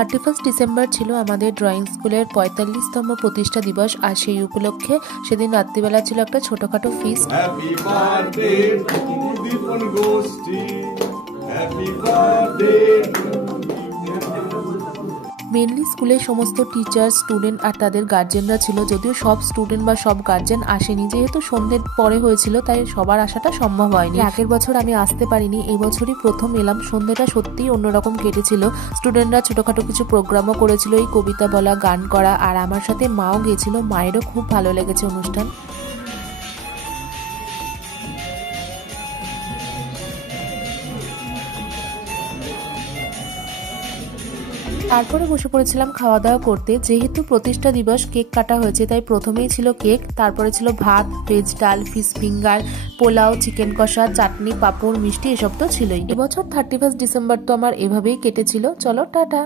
31 December ছিল আমাদের drawing স্কুলের 45তম প্রতিষ্ঠা দিবস। আর সেই উপলক্ষে সেদিন রাত্রিবেলা ছিল একটা ছোটখাটো ফিস্ট। মেনলি স্কুলের সমস্ত টিচার, স্টুডেন্ট আর তাদের গার্জেনরা ছিল। যদিও সব স্টুডেন্ট বা সব গার্জেন আসেনি, যেহেতু সন্ধ্যের পরে হয়েছিল তাই সবার আসাটা সম্ভব হয়নি। আগের বছর আমি আসতে পারিনি, এই বছরই প্রথম এলাম। সন্ধ্যেটা সত্যিই অন্যরকম কেটেছিল। স্টুডেন্টরা ছোটখাটো কিছু প্রোগ্রামও করেছিল, এই কবিতা বলা, গান করা, আর আমার সাথে মাও গেছিল। মায়েরও খুব ভালো লেগেছে অনুষ্ঠান। তারপরে বসে পড়েছিলাম খাওয়া দাওয়া করতে। যেহেতু প্রতিষ্ঠা দিবস, কেক কাটা হয়েছে, তাই প্রথমেই ছিল কেক, তারপরে ছিল ভাত, ভেজ ডাল, ফিশ ফিঙ্গার, পোলাও, চিকেন কষা, চাটনি, পাঁপড়, মিষ্টি, এসব তো ছিলই। এবছর 31 ডিসেম্বর তো আমার এভাবেই কেটেছিল। চলো টাটা।